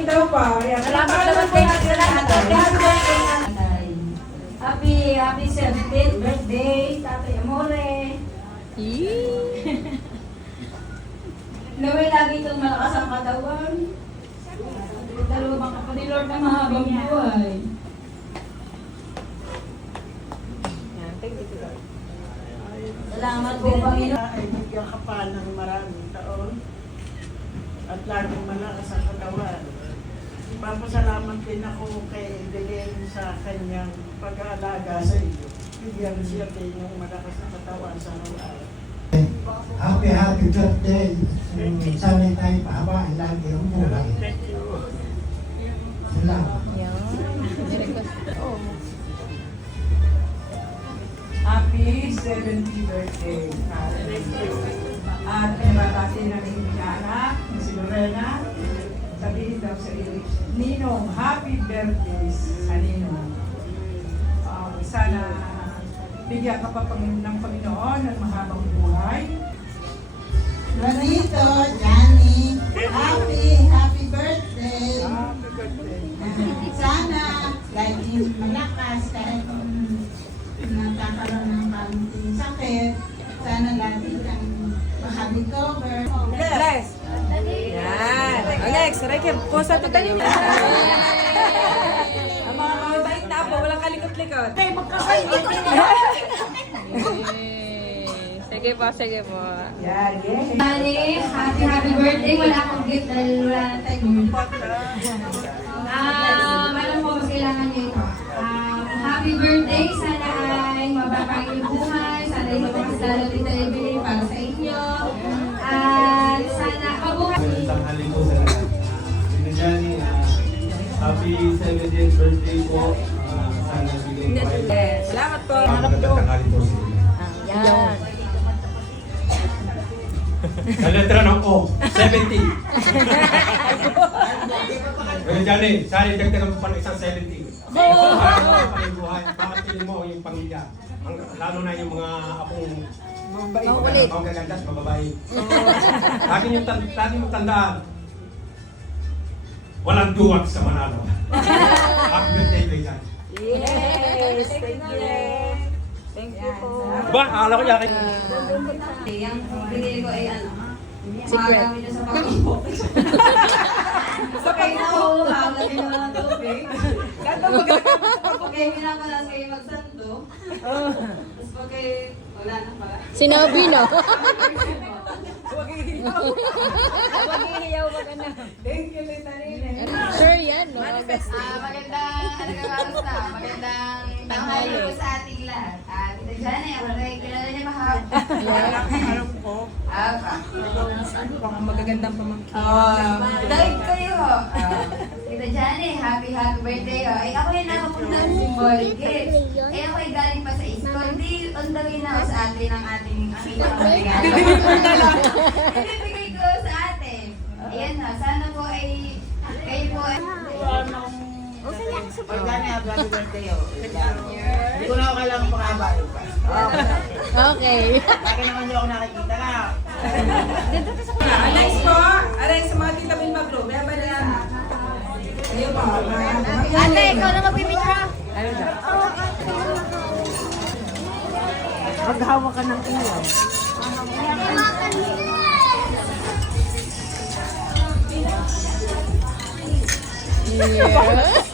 Sige daw pa. Ayan. Salamat naman kay Happy 17th birthday, Tatay Amore. Naway lagi itong malakas ang katawan. Dalawang kapatid Lord na mahabang buhay. Salamat po, Panginoon. Ay bigyan ka pa ng maraming taon at laging malakas ang katawan. Papasalamat din ako kay Evelyn sa kanyang pag-aalaga sa iyo. Bigyan siya din yung malakas na katawan sa araw-araw. Happy birthday. Sana'y tayo pahabain lagi ang buhay. Thank you. Salamat. Happy 70th birthday. At pinabatasin namin yung anak, si Lorena. Sabihin daw sa iyo, Ninong, happy birthday sa Ninong. Sana bigyan ka pa ng Panginoon ng mahabang buhay. Juanito, Johnny, happy birthday. Happy birthday. Sana laging malakas kahit nakakaroon ng kaunting sakit. Sana lagi kang makarecover. Alex! Yan! Alex, Rekem, posa to tayo. Ang mga mabait na po, walang kalikot-likot. Hey, Sige po, sige po. Yan, yeah. Mani, happy birthday. Wala akong gift dahil wala na tayong alam ko mas kailangan niyo ito. Happy birthday. Sana ay mababang iyong buhay. Sana ay mabakas lalo Tita Evelyn para sa inyo. At sana mabuhay. Tanghali po sa lahat. Tita Johnny, happy 70th birthday po. Sana bigyan po kayo. Salamat po. Magandang tanghali po sa inyo. Yan. Sa letra ng O, 70. Tita Johnny, sana dagdagan mo pa ng isang 70. Para pa yung buhay. Pakatili mo yung pamilya. Lalo na yung mga apong mga gagandas, mababae. Lagi yung tandaan. Walang duwag sa Manalo. Happy birthday, Tita. Yes, thank you. Thank you po. Ba, akala ko yakin. Yung binili ko ay ano, magamit na sa pag-focus. Sa kayo na ako, magamit na ng tubig. Ganda magagamit sa Pag kayo minamalas kayo magsanto, tapos pag kayo, wala na pala. Sinabi na. Maghihiyaw ba ka na? Thank you, Tita Nene. Sure yan, no? Magandang tanghali po sa ating lahat. Tita Johnny, ako rin kilala niya mahal. Alam ko, Mga magagandang pamangkin. Dahil kayo, Tita Johnny, happy birthday. Ay, ako yung nakapag ng symbolic gift. Ay, ako ay galing pa sa school. Hindi, on the way na ako sa atin ang ating regalo. Ibibigay ko sa atin. Ayan na, sana po ay, kayo po ay, Johnny, happy birthday. Hindi ko na ako kailangan pang-abayo pa. Okay. Lagi naman niyo ako nakikita na. Alex po, Alex, sa mga tita Vilma Group, may ba na yan? Ayun po. Ate, ikaw na magpipicture. Maghawa ka ng ilaw. Yeah.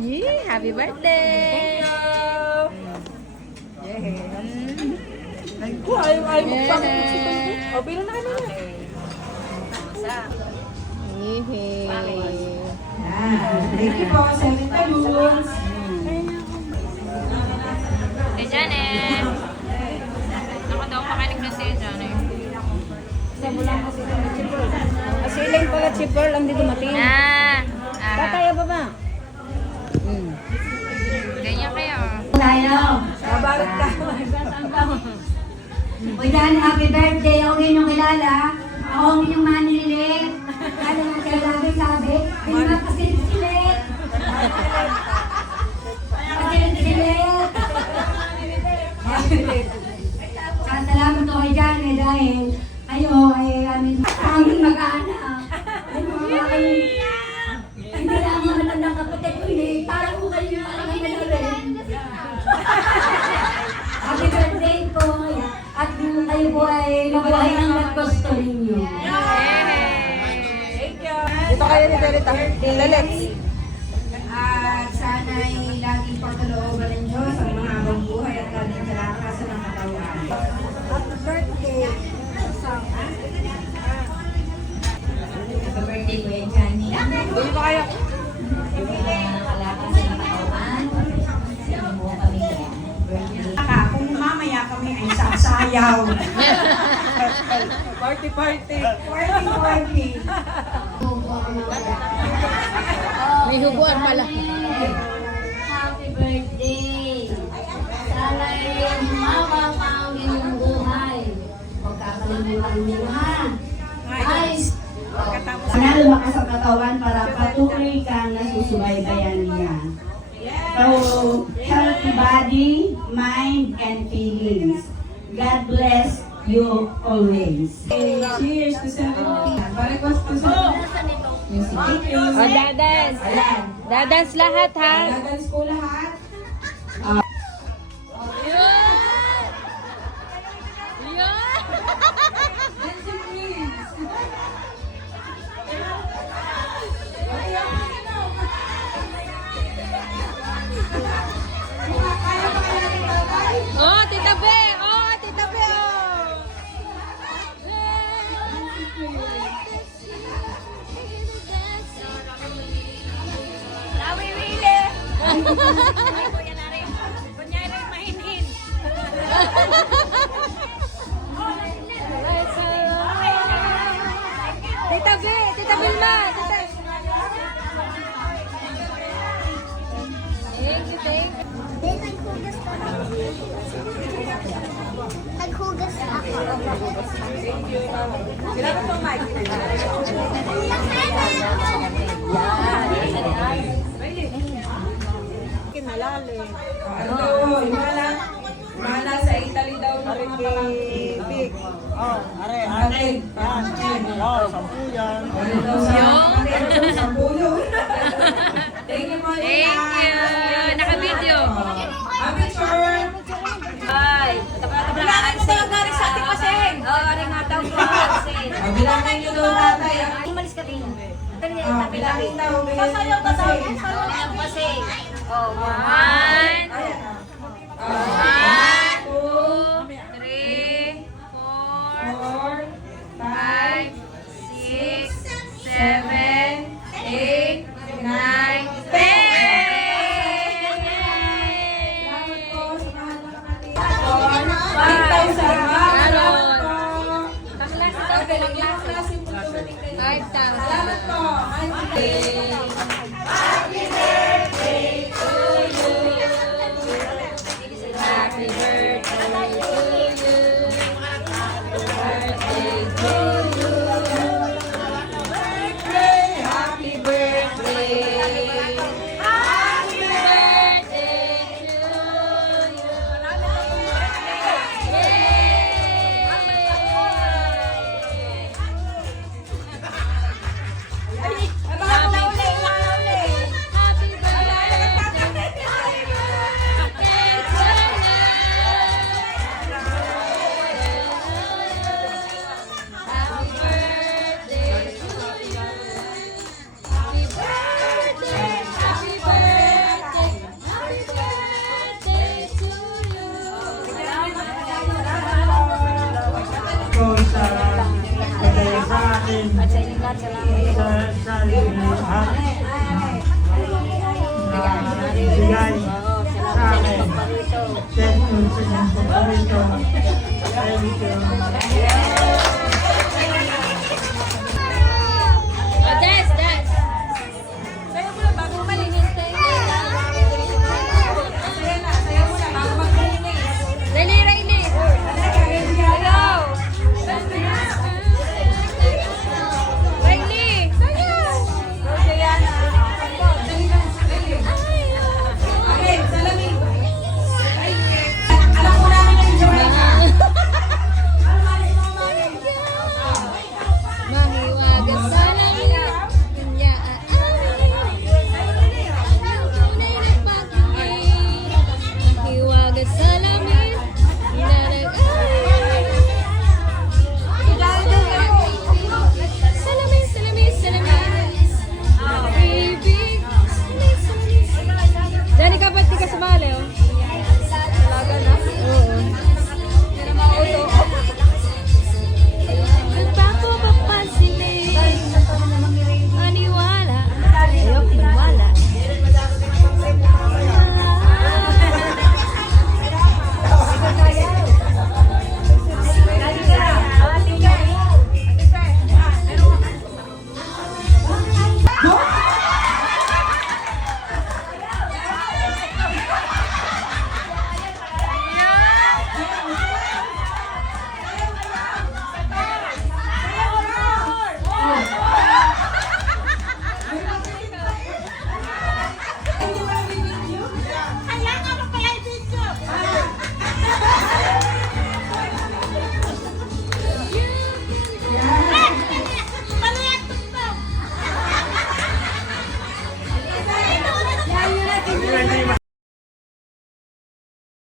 Yee, happy birthday! Ay, magpapagod. O, pino na kami na. Yee. Thank you po, Senator Luz. Si Janet. Ako daw pakanig na si Janet. Asiling pala chipper lang di dumating. Tataya ba ba? Ganyan kayo. Tayo. Nabalot ka. Uy, Dan, happy birthday. Ako ngayon yung kilala. Ako ang inyong manililit. Ano nga kayo lagi sabi? Hindi mga pasilit-silit. Pasilit-silit. Salamat ko kay Jan dahil Mabuhay ang naggusto ninyo. Thank you. Dito kayo ni Delita. Lelets. At sana'y laging pagkalooban ng Diyos ang mga habang buhay at laging kalakasan ng katawan. Happy birthday. Happy birthday, Kuya Johnny. Dito pa kayo. Kalakasan ng katawan. Sa buong pamilya. Birthday. Kung mamaya kami ay sasayaw. Party. Party. May hubuan pala. Happy birthday! Sana'y mama ang inyong buhay. Huwag kakalimutan niyo ha. Guys, sana lumakas ang katawan para patuloy kang nasusubaybayan niya. So, healthy body, mind, and feelings. God bless you always. Cheers to 17. Balik to 17. Music. O, dadance. Dadance lahat, ha? Dadans po lahat. Oh, Tita Be! Oh, Tita Be! Oh! Nawiwili! Kunyari mahinhin. Tita Be! Tita Vilma! Tita... Thank you, thank you. Naghugas ako. Kailangan po mic. Kinalalim. Ano, imala sa Italy daw ng mga palangkin. Big. Oh, are. Atin. Oh, 10 yan. Sampu yun. Thank you, Monica. Thank you. Naka-video. Happy turn. Ay, bilangin mo talaga rin sa ating paseng. Oo, rin nga daw po paseng. Bilangin nyo daw tatay. Umalis ka din. Bilangin daw. Sasayaw ka daw. Ang paseng. Oh, 1, 2, 3, 4, 5, 6, 7, 8, 9, 10! Happy birthday to you. Birthday to you. Happy birthday. Happy birthday to you. Happy Ito sa akin. Bigay sa akin. Thank you sa inyong paborito. Thank you.